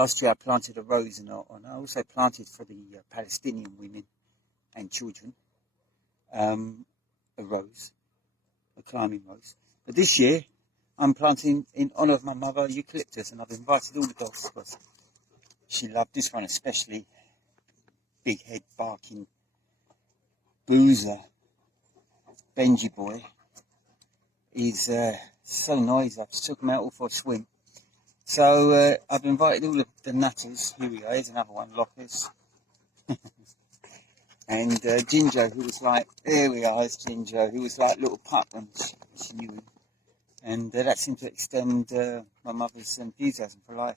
Last year I planted a rose, and I also planted for the Palestinian women and children a rose, a climbing rose. But this year I'm planting in honour of my mother eucalyptus, and I've invited all the dogs because she loved this one especially. Big head barking boozer, Benji boy. He's so noisy. I just took him out all for a swim. So I've invited all of the nutters. Here we are. Here's another one, Lockers. And Ginger, who was like, there we are, it's Ginger, who was like little pup when she knew him. And that seemed to extend my mother's enthusiasm for life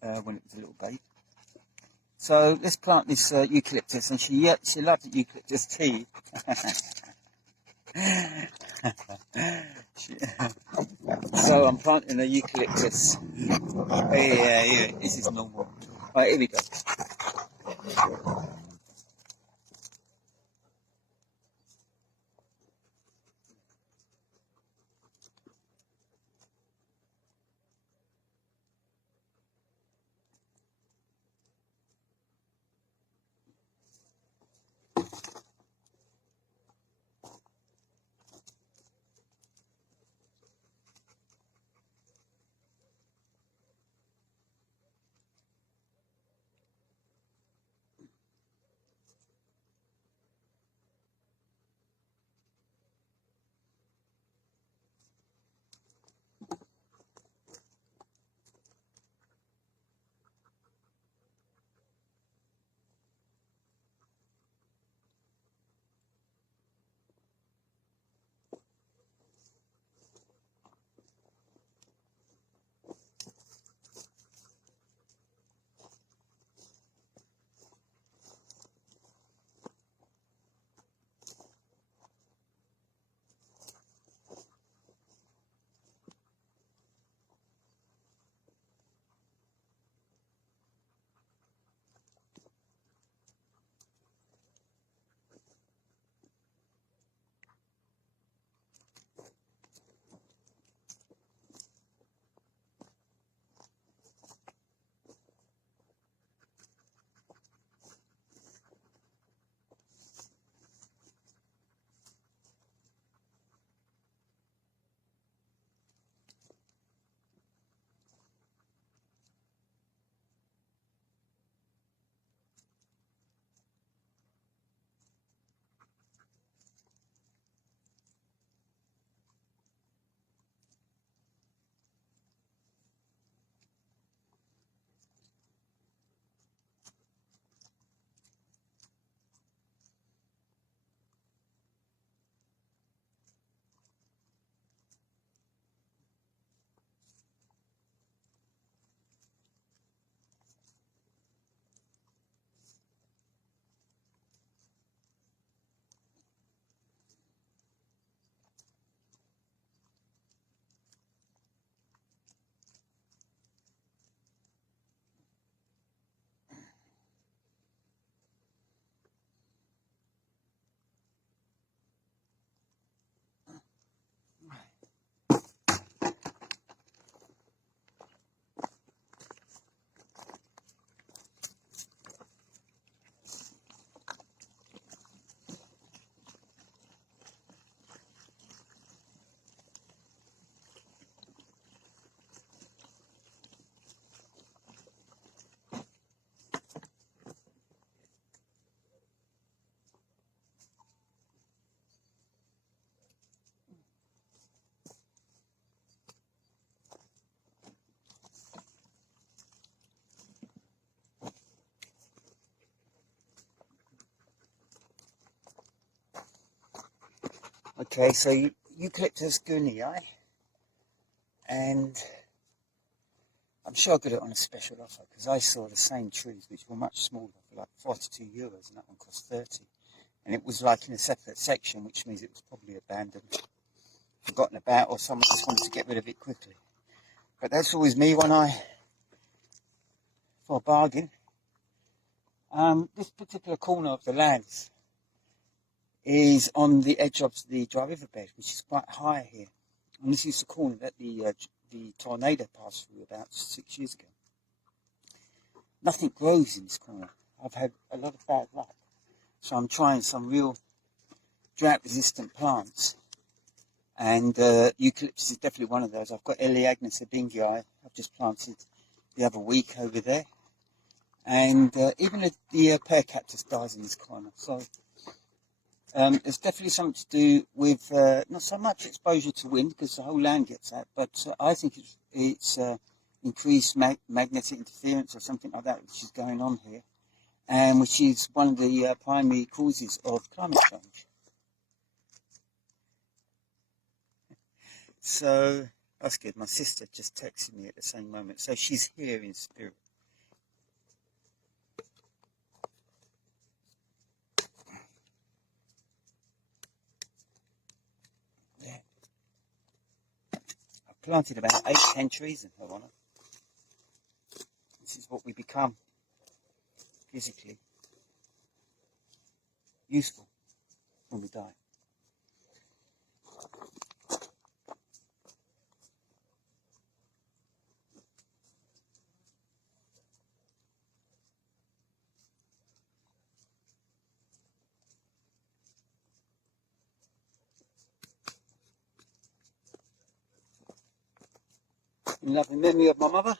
when it was a little babe. So let's plant this eucalyptus, and she loved the eucalyptus tea. So I'm planting a eucalyptus. Yeah, this is normal. Right, here we go. Okay, so Eucalyptus guineae, and I'm sure I got it on a special offer because I saw the same trees which were much smaller for like €42, and that one cost 30, and it was like in a separate section, which means it was probably abandoned, forgotten about, or someone just wanted to get rid of it quickly. But that's always me when for a bargain. This particular corner of the lands is on the edge of the dry riverbed, which is quite high here. And this is the corner that the tornado passed through about 6 years ago. nothing grows in this corner. I've had a lot of bad luck. So I'm trying some real drought-resistant plants. And eucalyptus is definitely one of those. I've got Elaeagnus abingii I've just planted the other week over there. And even the pear cactus dies in this corner. So there's definitely something to do with not so much exposure to wind, because the whole land gets that, but I think it's increased magnetic interference or something like that, which is going on here, and which is one of the primary causes of climate change. So that's good. My sister just texted me at the same moment, so she's here in spirit. There. I've planted about 8-10 trees in her honour. This is what we become physically useful when we die. In loving memory of my mother.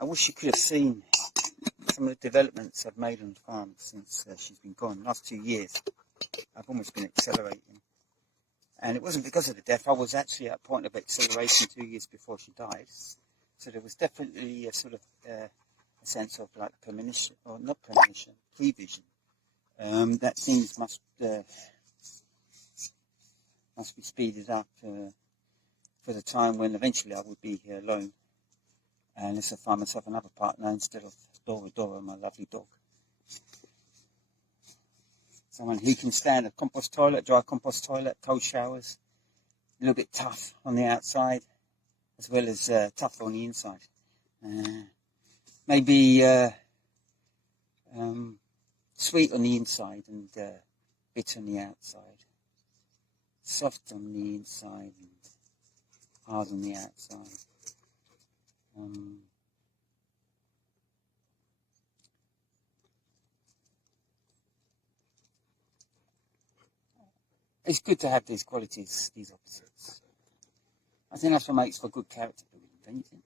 I wish you could have seen some of the developments I've made on the farm since she's been gone. The last 2 years, I've almost been accelerating. And it wasn't because of the death. I was actually at a point of acceleration 2 years before she died. So there was definitely a sort of a sense of like premonition, or not premonition, prevision. That things must be speeded up for the time when eventually I would be here alone. Unless I find myself another partner instead of Dora, my lovely dog. Someone who can stand a compost toilet, dry compost toilet, cold showers, a little bit tough on the outside, as well as tough on the inside. Maybe sweet on the inside and bitter on the outside. Soft on the inside and hard on the outside. It's good to have these qualities, these opposites. I think that's what makes for good character building, don't you think?